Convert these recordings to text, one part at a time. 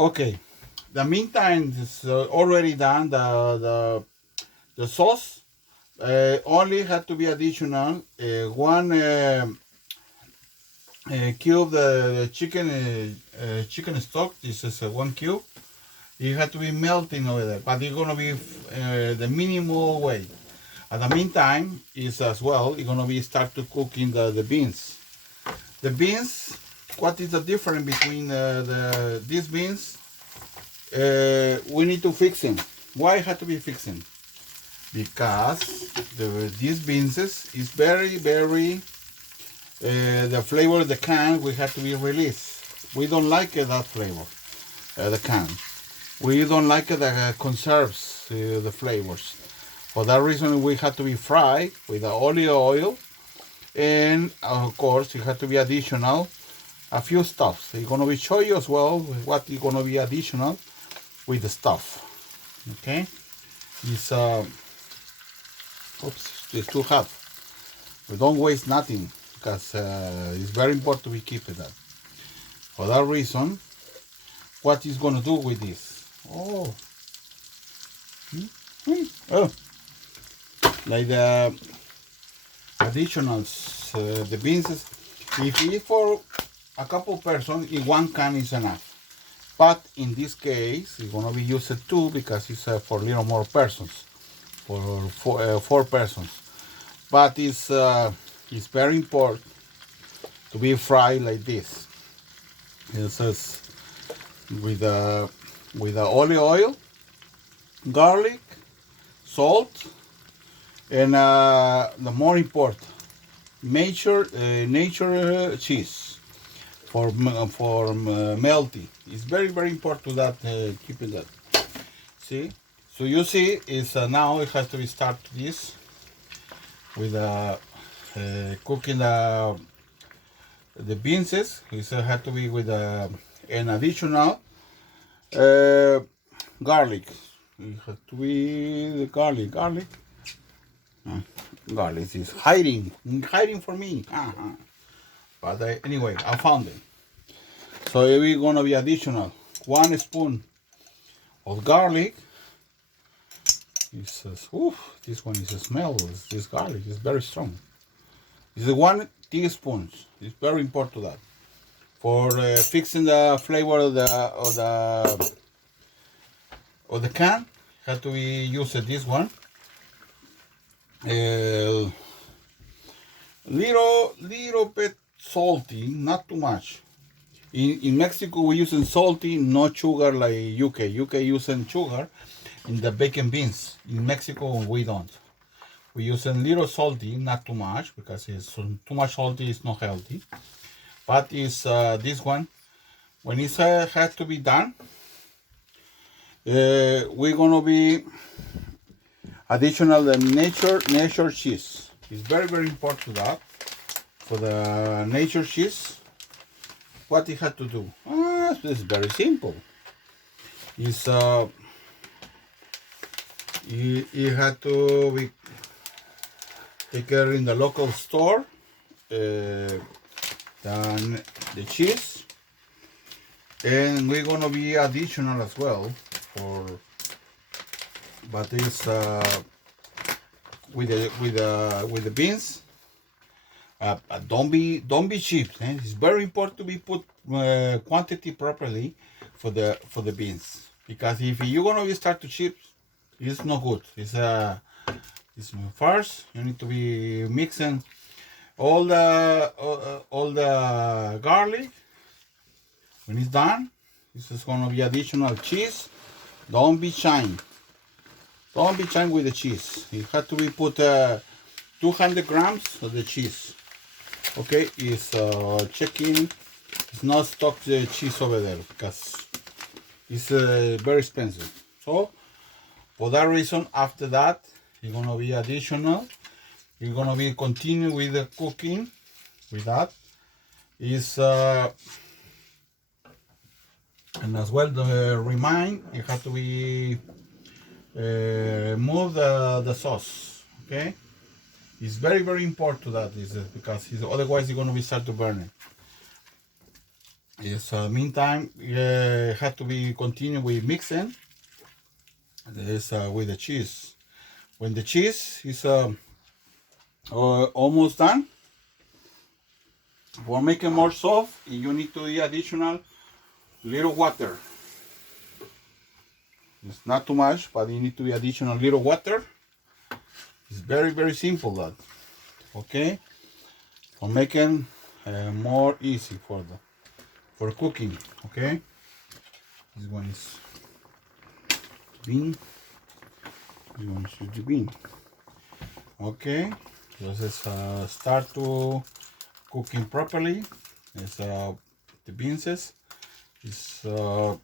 Okay. The meantime, it's already done. The sauce only had to be additional one cube the chicken stock. This is 1 cube. It had to be melting over there, but it's gonna be the minimal way. At the meantime, is as well. It's gonna be start to cooking the beans. The beans. What is the difference between these beans? We need to fix them. Why had to be fixing? Because these beans is very the flavor of the can we have to be released. We don't like that flavor, the can. We don't like the conserves the flavors. For that reason, we have to be fried with the olive oil, and of course, it has to be additional a few stuffs. It's gonna be show you as well what is gonna be additional with the stuff. Okay, it's oops, it's too hot. We don't waste nothing because it's very important we keep it that. For that reason, what is gonna do with this? Oh, oh, like the additionals, the beans. If it's for a couple persons, in one can is enough. But in this case, it's gonna be used two because it's for little more persons, for four persons. But it's very important to be fried like this. This is with the olive oil, garlic, salt, and the more important, nature cheese for melty. It's very important to that keeping that. See, so you see, is now it has to be start this with cooking the beans. It had to be with an additional garlic. It has to be the garlic. Garlic is hiding for me. But anyway, I found it. So we're gonna be additional 1 spoon of garlic. It says, oof, this one is a smell. This garlic is very strong. This is 1 teaspoon. It's very important that for fixing the flavor of the can. Have to be use this one. Little bit salty, not too much. In Mexico, we using salty, not sugar like UK. UK using sugar in the bacon beans. In Mexico, we don't. We using little salty, not too much, because it's too much salty is not healthy. But it's this one. When it has to be done, we're gonna be additional the nature cheese. It's very important that for the nature cheese. What it had to do? It's very simple. It's you had to be take care in the local store the cheese, and we're gonna be additional as well for, but it's with the beans. Don't be cheap. It's very important to be put quantity properly for the beans, because if you're gonna be start to cheap, it's not good. It's first you need to be mixing all the garlic. When it's done, this is gonna be additional cheese. Don't be shy. Don't be shy with the cheese. It had to be put 200 grams of the cheese. Okay, it's checking. It's not stock the cheese over there because it's very expensive. So for that reason, after that, you're gonna be additional. You're gonna be continue with the cooking. With that, is and as well the remind you have to be move the sauce. Okay. It's very important that is because otherwise you're going to be start to burn it. Yes, meantime, have to be continue with mixing this with the cheese. When the cheese is almost done, for making more soft, you need to add additional little water. It's not too much, but you need to add additional little water. It's very simple that. Okay, for making more easy for cooking. Okay, this one is bean. This one is the bean. Okay, let's start to cooking properly. It's the beans is you're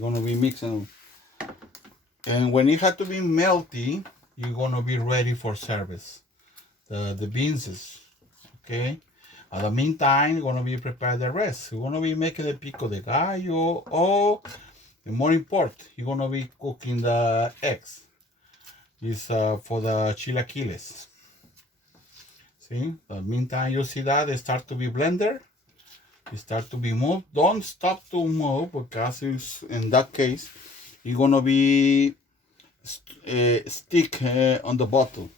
gonna be mixing, and when it has to be melty, you're gonna be ready for service. The beans, okay. At the meantime, you're gonna be prepare the rest. You're gonna be making the pico de gallo, or the more important, you're gonna be cooking the eggs. Is for the chilaquiles. See, the meantime, you see that they start to be blended. They start to be moved. Don't stop to move, because it's, in that case, you're gonna be stick on the bottle.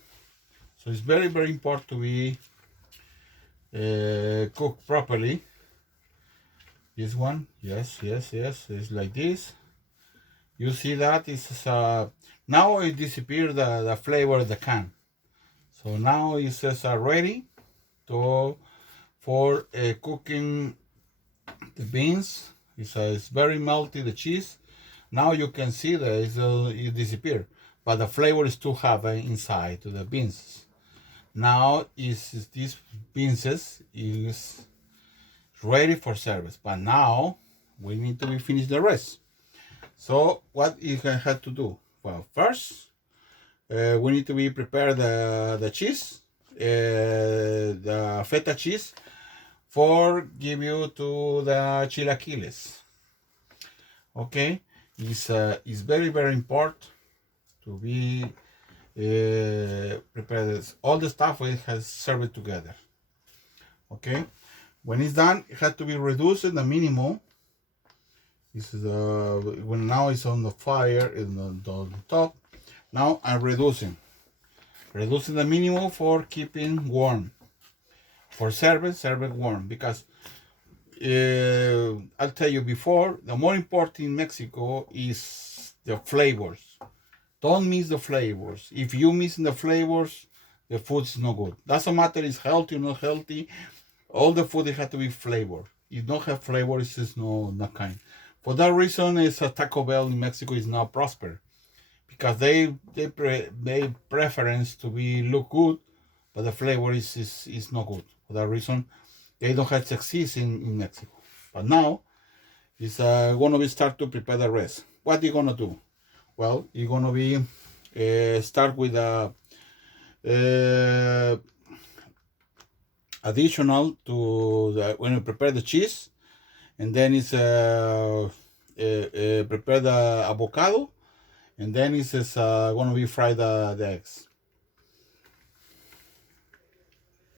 So it's very important to be cooked properly. This one, yes, it's like this. You see that it's now it disappeared the flavor of the can. So now it says ready to for cooking the beans. It's very melty, the cheese. Now you can see that it disappeared, but the flavor is too heavy inside to the beans. Now these beans is ready for service, but now we need to finish the rest. So what you have to do? Well, first we need to be prepare the cheese, the feta cheese, for give you to the chilaquiles. Okay, it's very important to be prepare this. All the stuff we has served together. Okay, when it's done, it has to be reduced in the minimum. This is when now it's on the fire in the top. Now I'm reducing the minimum for keeping warm. For service warm, because I'll tell you before, the more important in Mexico is the flavors. Don't miss the flavors. If you miss the flavors, the food's no good. Doesn't matter it's healthy or not healthy. All the food has to be flavor. If don't have flavor, it's just not kind. For that reason, it's a Taco Bell in Mexico is not prosper, because they preference to be look good, but the flavor is not good. For that reason, they don't have success in Mexico. But now it's gonna be start to prepare the rest. What are you gonna do? Well, you're gonna be start with additional to when you prepare the cheese, and then it's prepare the avocado, and then it's gonna be fry the eggs.